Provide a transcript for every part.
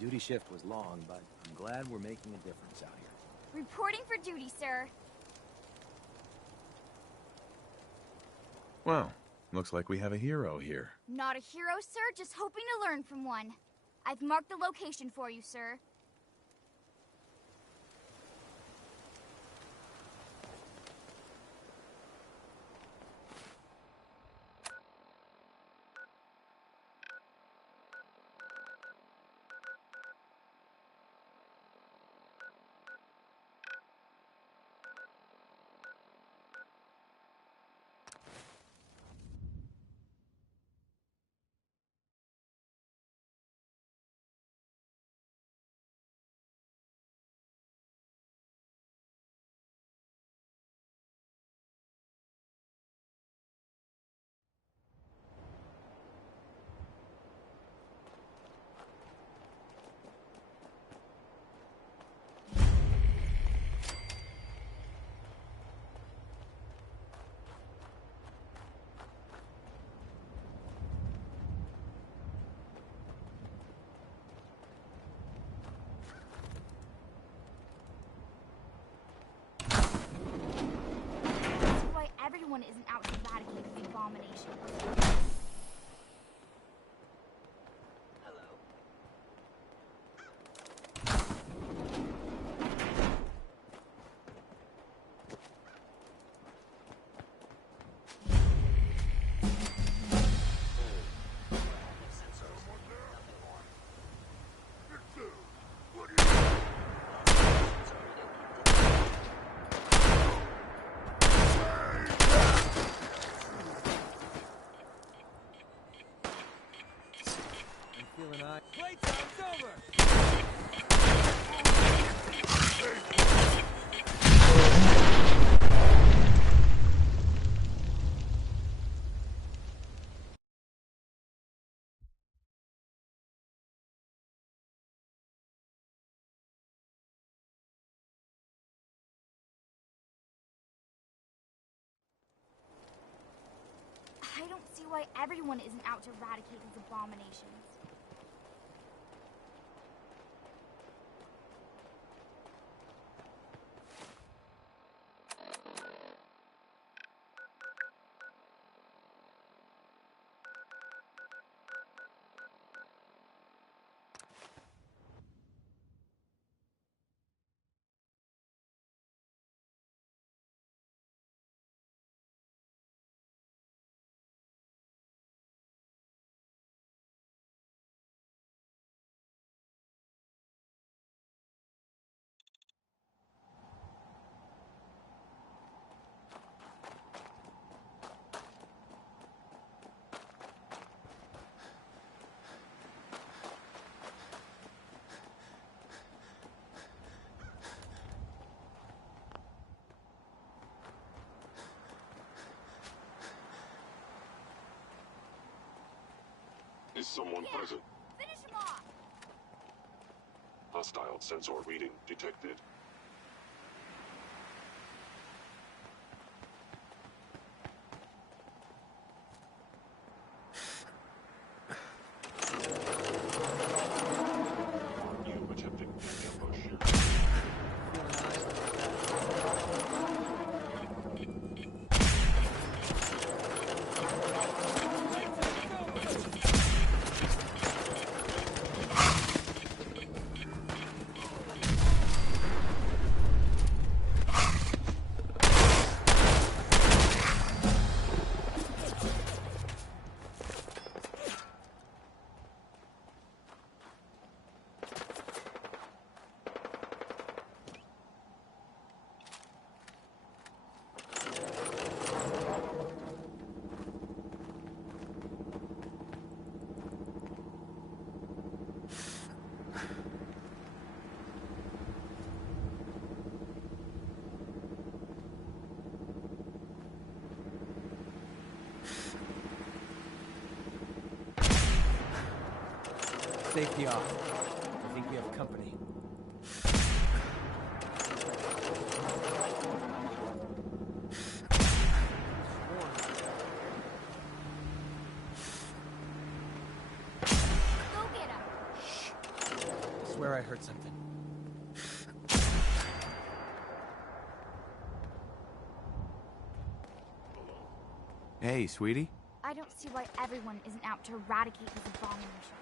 duty shift was long, but I'm glad we're making a difference out here. Reporting for duty, sir. Well, looks like we have a hero here. Not a hero, sir, just hoping to learn from one. I've marked the location for you, sir. Everyone isn't out to eradicate the abomination. Hello. Playtime's over! I don't see why everyone isn't out to eradicate these abominations. Is someone present? Finish him off! Hostile sensor reading detected. You attempting ambush. Safety off. I think we have company. Go get him! I heard something. Hey, sweetie. I don't see why everyone isn't out to eradicate this abomination.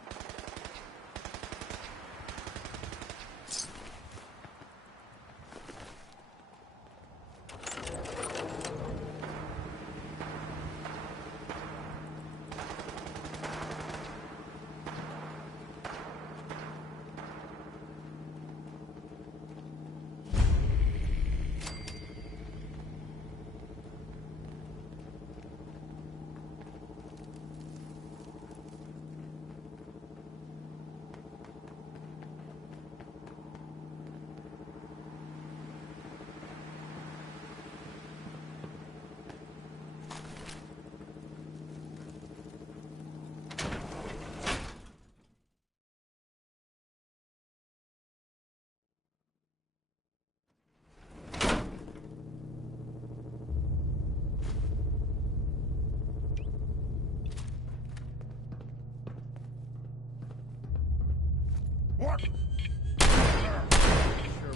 What? Sure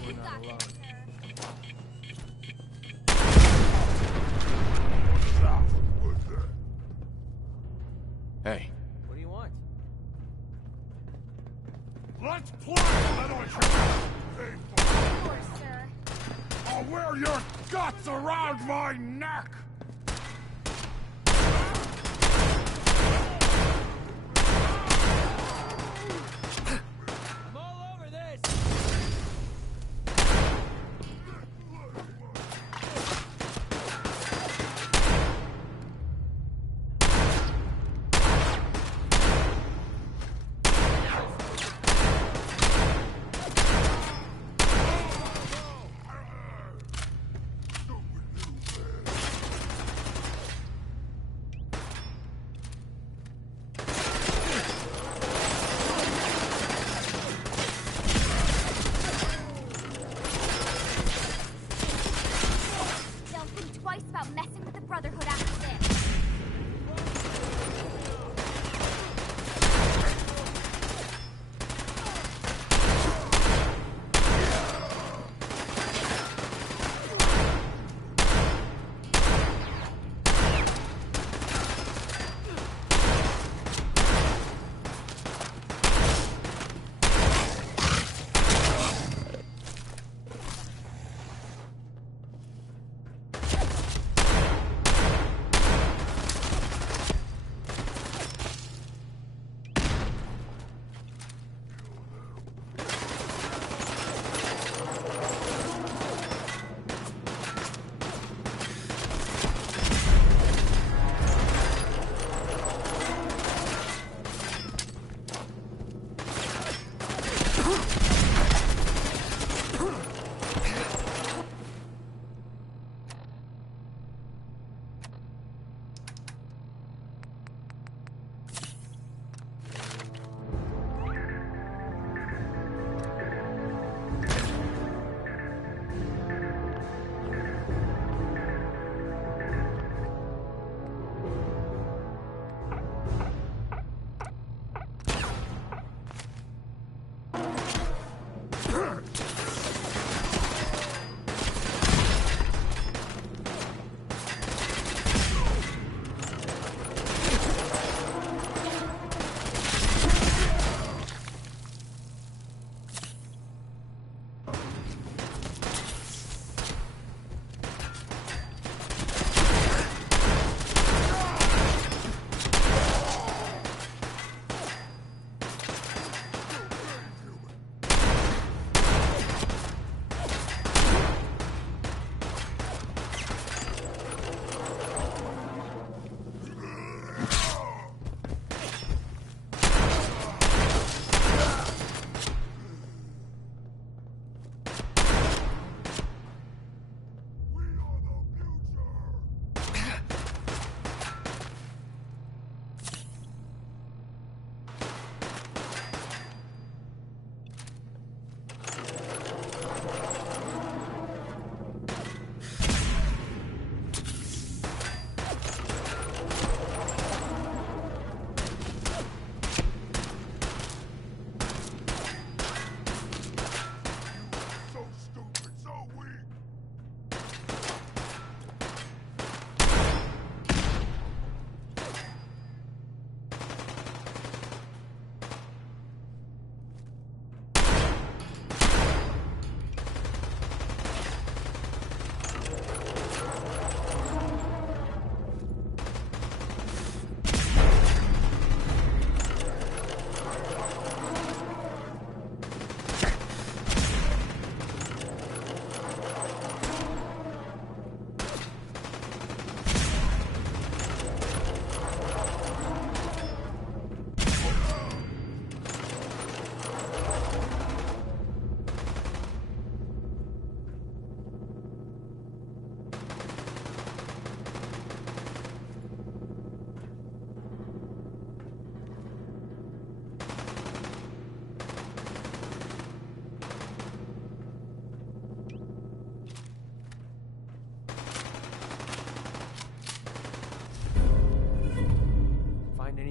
we're not alone. Hey, What do you want? Let's play! I don't Of course, sir. I'll wear your guts around my neck! I'm all over this!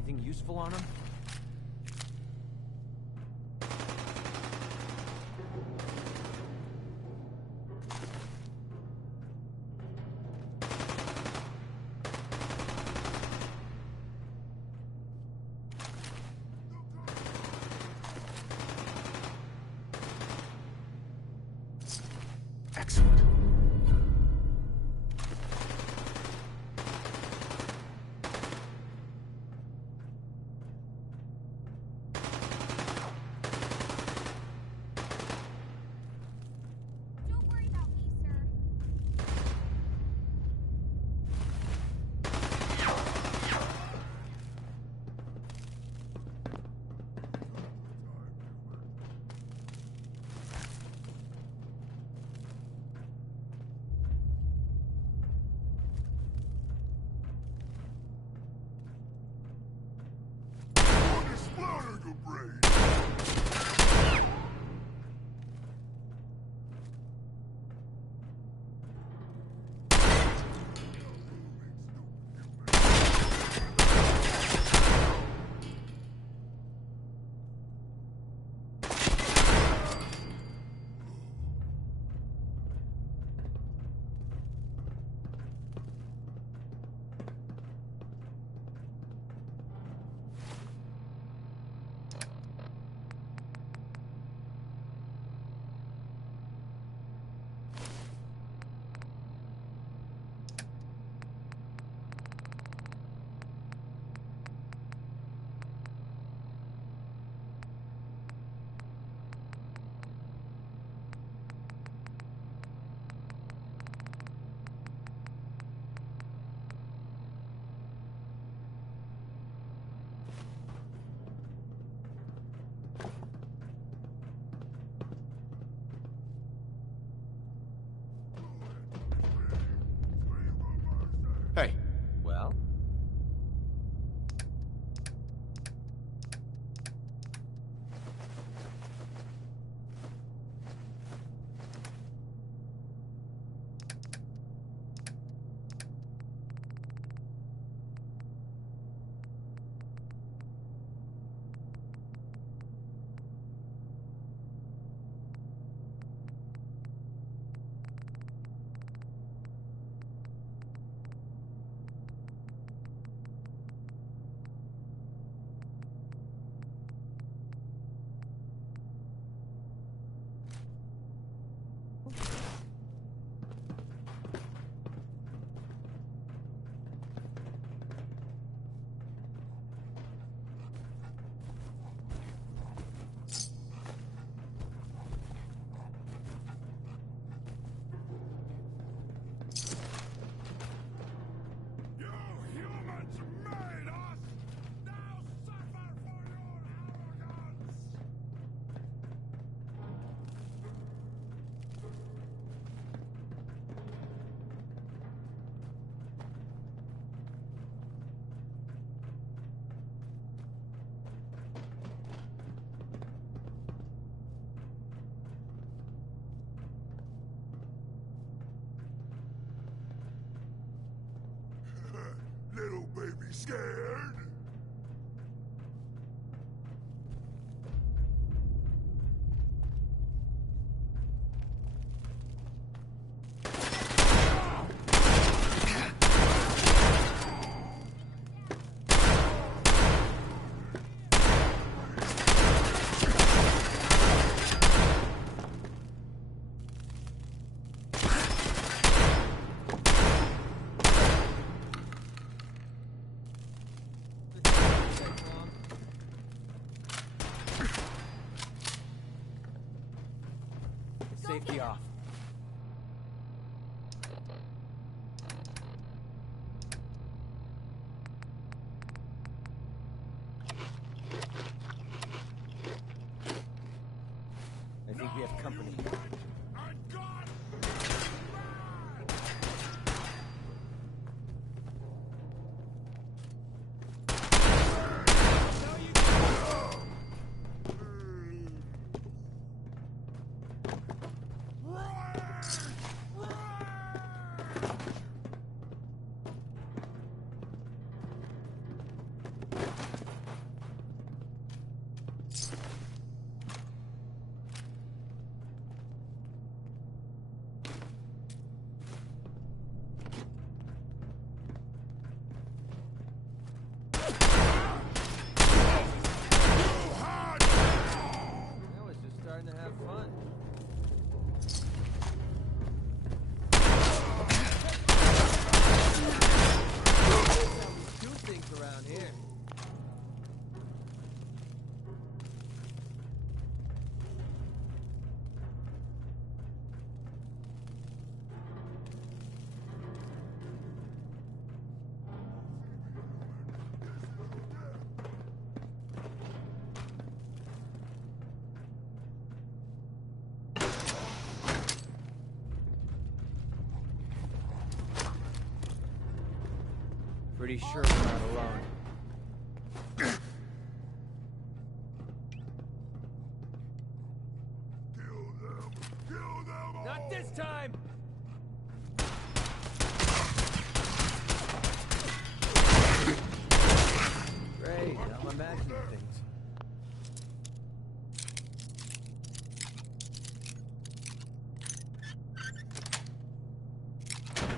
anything useful on him? Excellent. Don't worry about me, sir. What is splattering your brain? Hey, Well? You humans made us! Now suffer for your arrogance! Little baby scared? Safety off. I think we have company. I got Pretty sure we're not alone. Not this time! Great, I'm imagining things.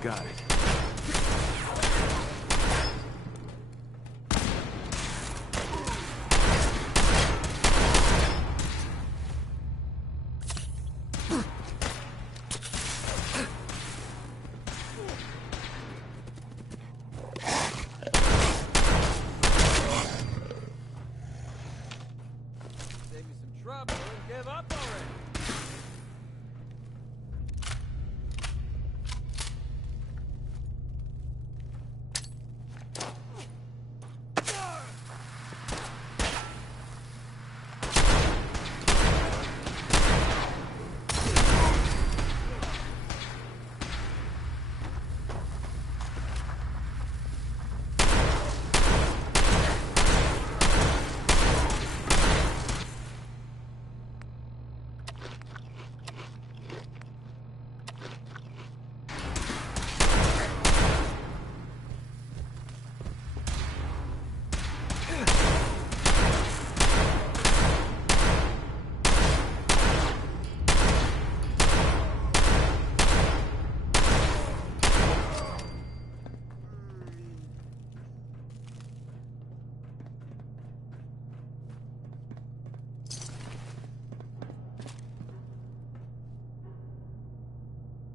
Got it. Save me some trouble and give up already!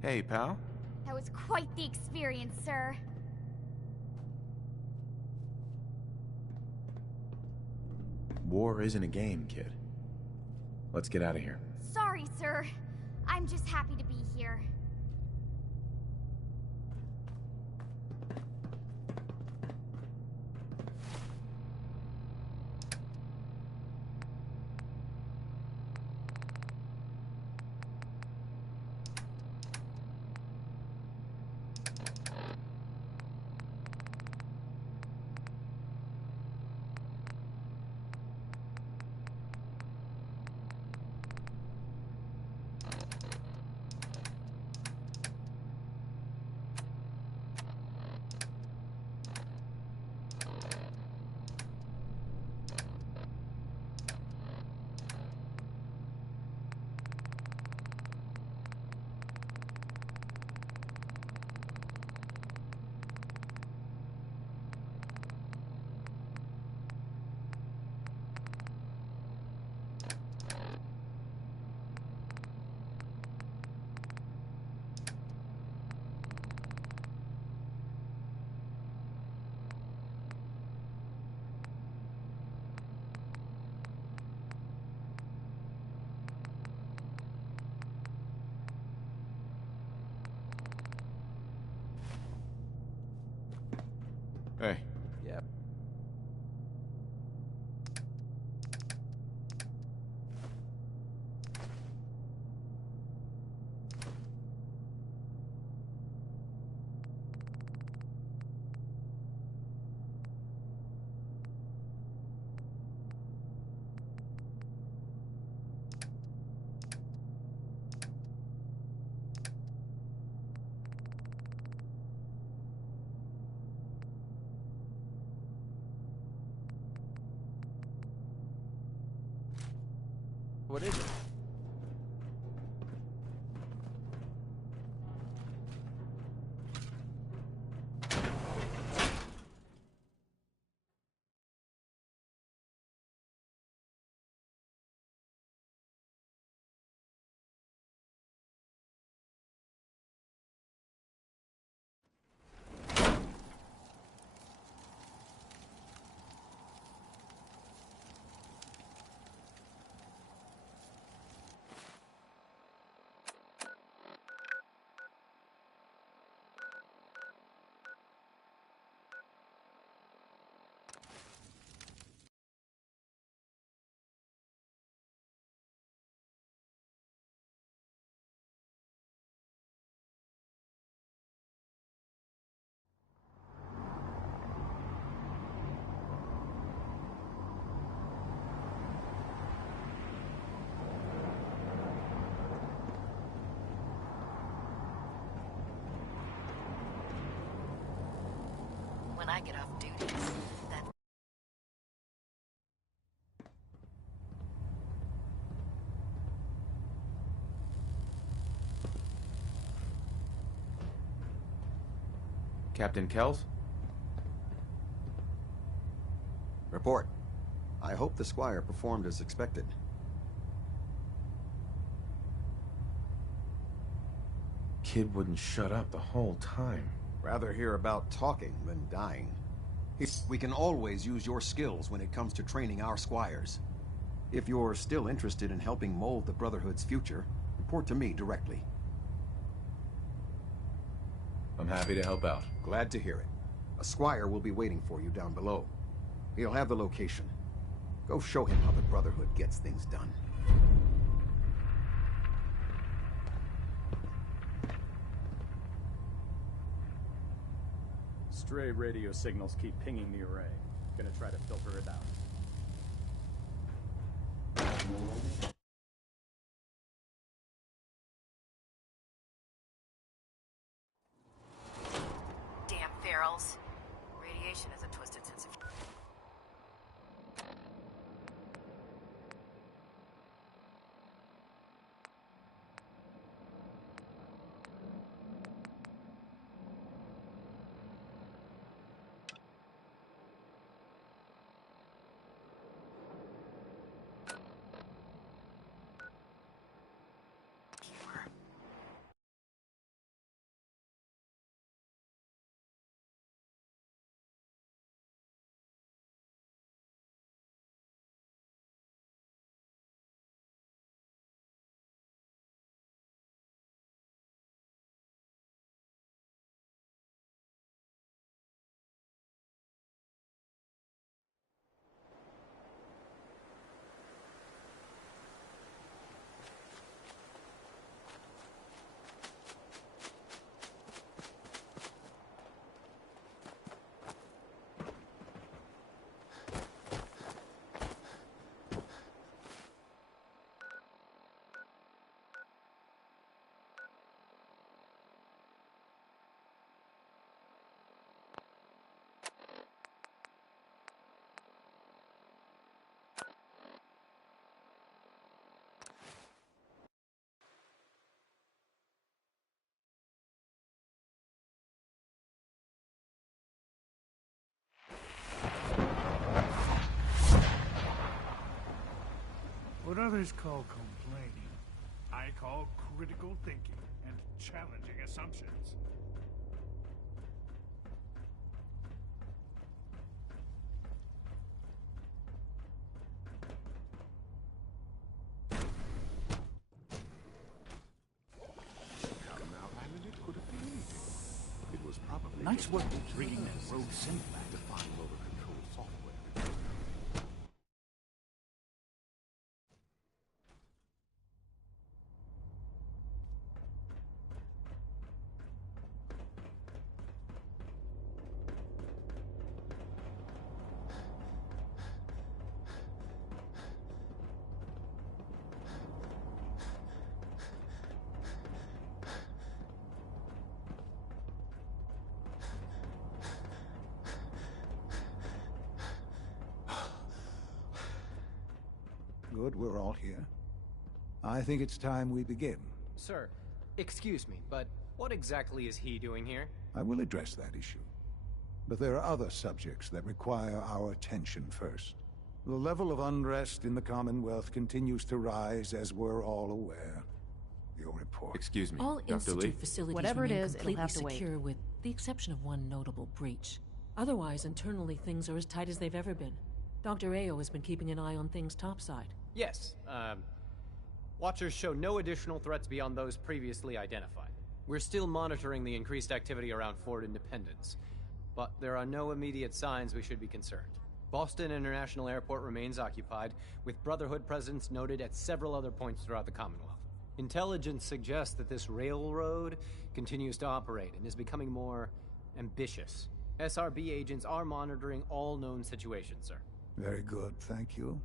Hey, pal. That was quite the experience, sir. War isn't a game, kid. Let's get out of here. Sorry, sir. I'm just happy to be here. Hey. Yep. What is it? when I get off duty. That Captain Kells? Report. I hope the Squire performed as expected. Kid wouldn't shut up the whole time. Rather hear about talking than dying. We can always use your skills when it comes to training our Squires. If you're still interested in helping mold the Brotherhood's future, report to me directly. I'm happy to help out. Glad to hear it. A Squire will be waiting for you down below. He'll have the location. Go show him how the Brotherhood gets things done. Stray radio signals keep pinging the array. Gonna try to filter it out. damn ferals. Radiation is a twisted sense of... What others call complaining, I call critical thinking and challenging assumptions. It was probably Nice work bringing that rogue synth back. to find motor control software. Good, we're all here. I think it's time we begin. Sir, excuse me, but what exactly is he doing here? I will address that issue. But there are other subjects that require our attention first. The level of unrest in the Commonwealth continues to rise, as we're all aware. Your report. Excuse me, All Dr. Institute Lee? facilities Whatever it remain is, it'll completely have to wait. secure with the exception of one notable breach. Otherwise, internally, things are as tight as they've ever been. Dr. Ayo has been keeping an eye on things topside. Yes, Watchers show no additional threats beyond those previously identified. We're still monitoring the increased activity around Fort Independence, but there are no immediate signs we should be concerned. Boston International Airport remains occupied, with Brotherhood presence noted at several other points throughout the Commonwealth. Intelligence suggests that this railroad continues to operate and is becoming more ambitious. SRB agents are monitoring all known situations, sir. Very good, thank you.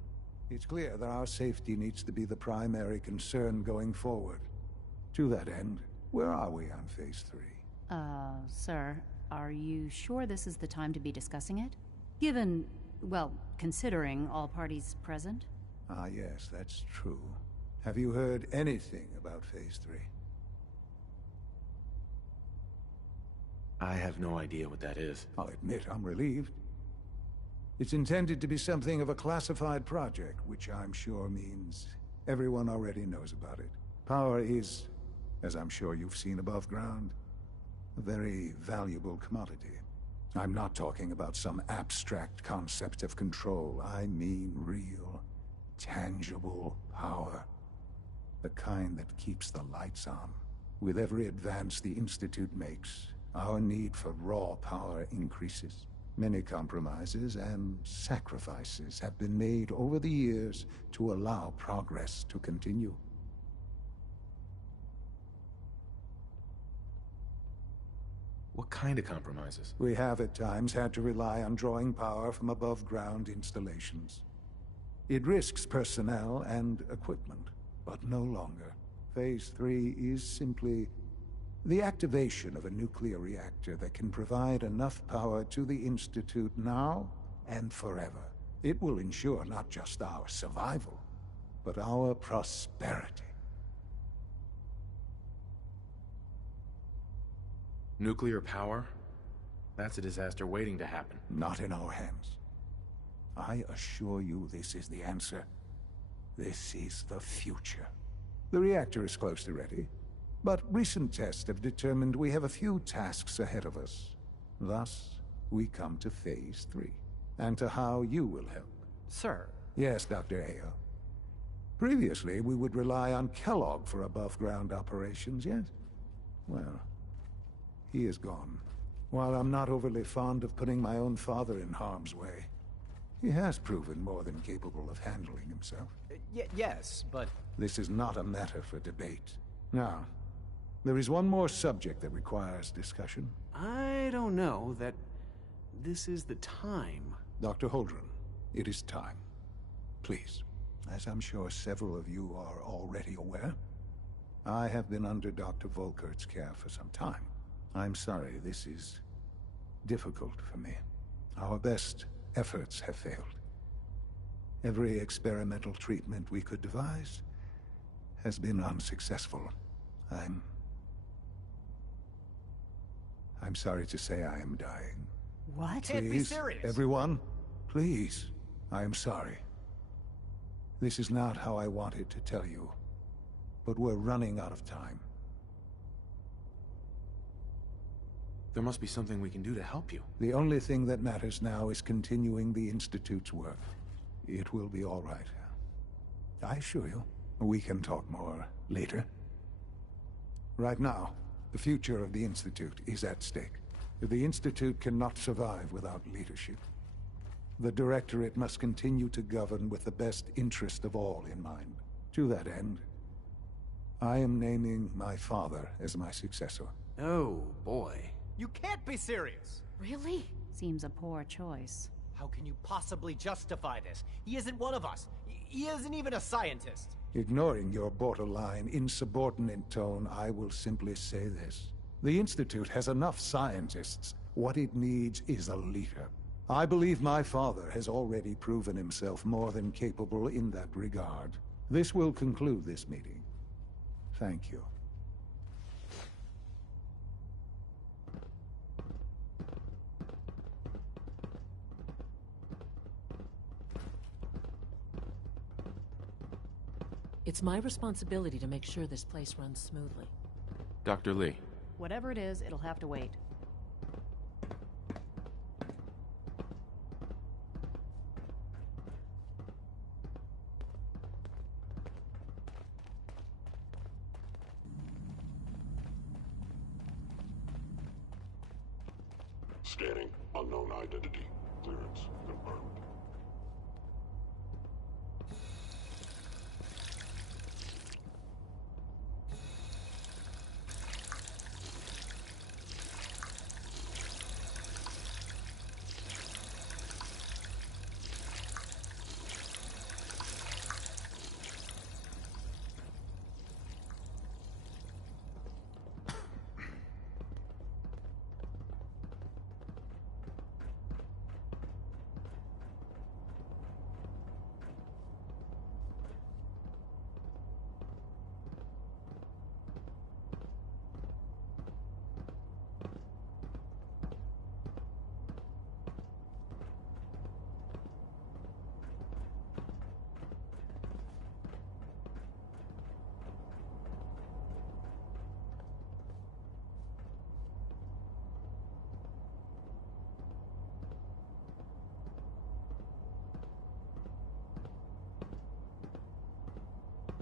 It's clear that our safety needs to be the primary concern going forward. To that end, where are we on Phase 3? Sir, Are you sure this is the time to be discussing it? Given, well, considering all parties present? Ah, yes, that's true. Have you heard anything about Phase 3? I have no idea what that is. I'll admit I'm relieved. It's intended to be something of a classified project, which I'm sure means everyone already knows about it. Power is, as I'm sure you've seen above ground, a very valuable commodity. I'm not talking about some abstract concept of control. I mean real, tangible power. The kind that keeps the lights on. With every advance the Institute makes, our need for raw power increases. Many compromises and sacrifices have been made over the years to allow progress to continue. What kind of compromises? We have at times had to rely on drawing power from above-ground installations. It risks personnel and equipment, but no longer. Phase 3 is simply the activation of a nuclear reactor that can provide enough power to the Institute now and forever. It will ensure not just our survival, but our prosperity. Nuclear power? That's a disaster waiting to happen. Not in our hands. I assure you this is the answer. This is the future. The reactor is close to ready, but recent tests have determined we have a few tasks ahead of us. Thus, we come to Phase 3, and to how you will help. Sir. Yes, Dr. Ayo. Previously, we would rely on Kellogg for above-ground operations, yes? Well, he is gone. While I'm not overly fond of putting my own father in harm's way, he has proven more than capable of handling himself. Yes, but... This is not a matter for debate. Now, there is one more subject that requires discussion. I don't know that this is the time. Dr. Holdren, it is time. Please, as I'm sure several of you are already aware, I have been under Dr. Volkert's care for some time. I'm sorry, this is difficult for me. Our best efforts have failed. Every experimental treatment we could devise has been unsuccessful. I'm sorry to say I am dying. What? Can't be serious. Everyone, please. I am sorry. This is not how I wanted to tell you, but we're running out of time. There must be something we can do to help you. The only thing that matters now is continuing the Institute's work. It will be all right. I assure you, we can talk more later. Right now, the future of the Institute is at stake. The Institute cannot survive without leadership. The Directorate must continue to govern with the best interest of all in mind. To that end, I am naming my father as my successor. Oh, boy. You can't be serious! Really? Seems a poor choice. How can you possibly justify this? He isn't one of us. He isn't even a scientist. Ignoring your borderline, insubordinate tone, I will simply say this. The Institute has enough scientists. What it needs is a leader. I believe my father has already proven himself more than capable in that regard. This will conclude this meeting. Thank you. It's my responsibility to make sure this place runs smoothly. Dr. Lee. Whatever it is, it'll have to wait. Scanning. Unknown identity. Clearance confirmed.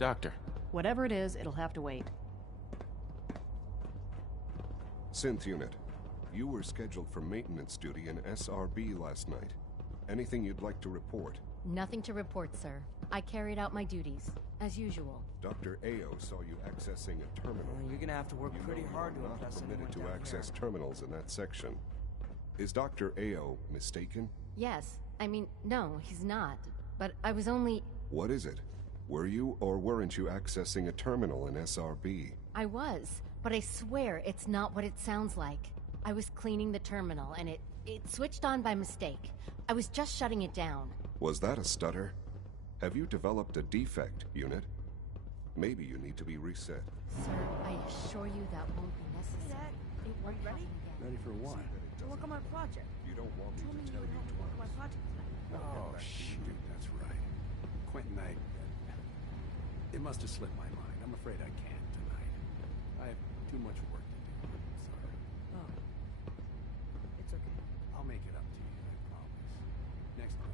Doctor. Whatever it is, it'll have to wait. Synth unit, you were scheduled for maintenance duty in SRB last night. Anything you'd like to report? Nothing to report, sir. I carried out my duties, as usual. Dr. Ao saw you accessing a terminal. You're gonna have to work pretty hard to not impress anyone permitted to down access here. terminals in that section. Is Dr. Ao mistaken? Yes. I mean, no, he's not. But I was only... What is it? Were you or weren't you accessing a terminal in SRB? I was, but I swear it's not what it sounds like. I was cleaning the terminal, and it switched on by mistake. I was just shutting it down. Was that a stutter? Have you developed a defect, unit? Maybe you need to be reset. Sir, I assure you that won't be necessary. It won't ready? Ready for what? To work on my project. You don't want me Told me to you tell would you help me work on my twice. project tonight. Oh, shoot, that's right. Quentin, it must have slipped my mind. I'm afraid I can't tonight. I have too much work to do. I'm sorry. Oh. It's okay. I'll make it up to you, I promise. Next time.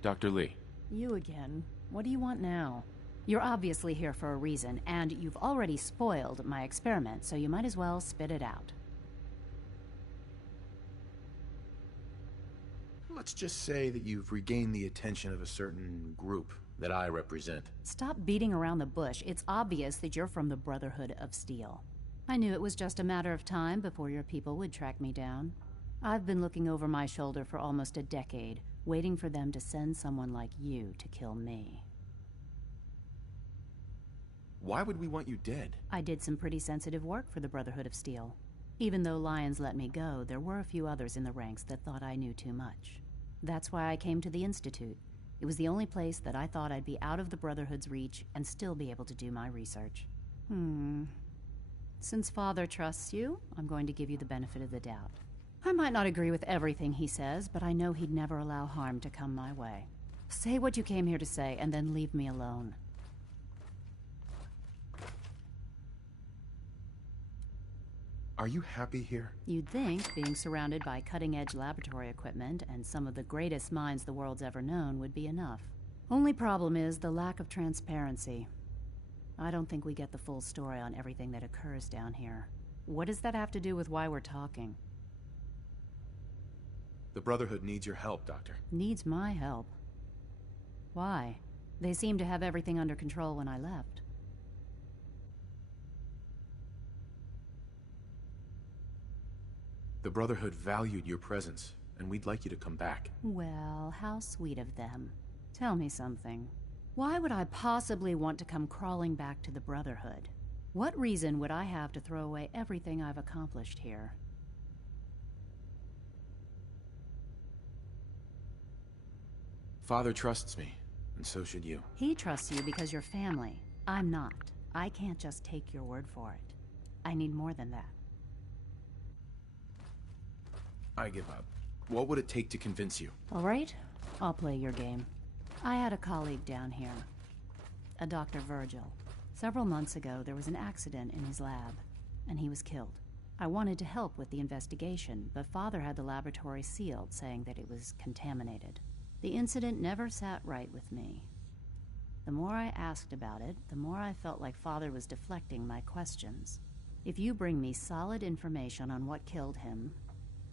Dr. Lee. You again. What do you want now? You're obviously here for a reason, and you've already spoiled my experiment, so you might as well spit it out. Let's just say that you've regained the attention of a certain group that I represent. Stop beating around the bush. It's obvious that you're from the Brotherhood of Steel. I knew it was just a matter of time before your people would track me down. I've been looking over my shoulder for almost a decade, waiting for them to send someone like you to kill me. Why would we want you dead? I did some pretty sensitive work for the Brotherhood of Steel. Even though Lyons let me go, there were a few others in the ranks that thought I knew too much. That's why I came to the Institute. It was the only place that I thought I'd be out of the Brotherhood's reach and still be able to do my research. Since Father trusts you, I'm going to give you the benefit of the doubt. I might not agree with everything he says, but I know he'd never allow harm to come my way. Say what you came here to say, and then leave me alone. Are you happy here? You'd think being surrounded by cutting-edge laboratory equipment and some of the greatest minds the world's ever known would be enough. Only problem is the lack of transparency. I don't think we get the full story on everything that occurs down here. What does that have to do with why we're talking? The Brotherhood needs your help, Doctor. Needs my help? Why? They seemed to have everything under control when I left. The Brotherhood valued your presence, and we'd like you to come back. Well, how sweet of them. Tell me something. Why would I possibly want to come crawling back to the Brotherhood? What reason would I have to throw away everything I've accomplished here? Father trusts me, and so should you. He trusts you because you're family. I'm not. I can't just take your word for it. I need more than that. I give up. What would it take to convince you? All right, I'll play your game. I had a colleague down here, a Dr. Virgil. Several months ago, there was an accident in his lab, and he was killed. I wanted to help with the investigation, but Father had the laboratory sealed, saying that it was contaminated. The incident never sat right with me. The more I asked about it, the more I felt like Father was deflecting my questions. If you bring me solid information on what killed him,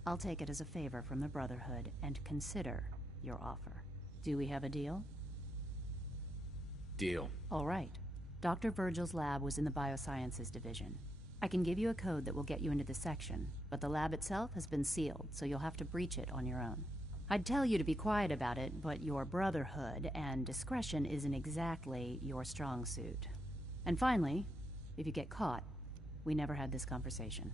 I'll take it as a favor from the Brotherhood and consider your offer. Do we have a deal? Deal. All right. Dr. Virgil's lab was in the Biosciences Division. I can give you a code that will get you into the section, but the lab itself has been sealed, so you'll have to breach it on your own. I'd tell you to be quiet about it, but your Brotherhood and discretion isn't exactly your strong suit. And finally, if you get caught, we never had this conversation.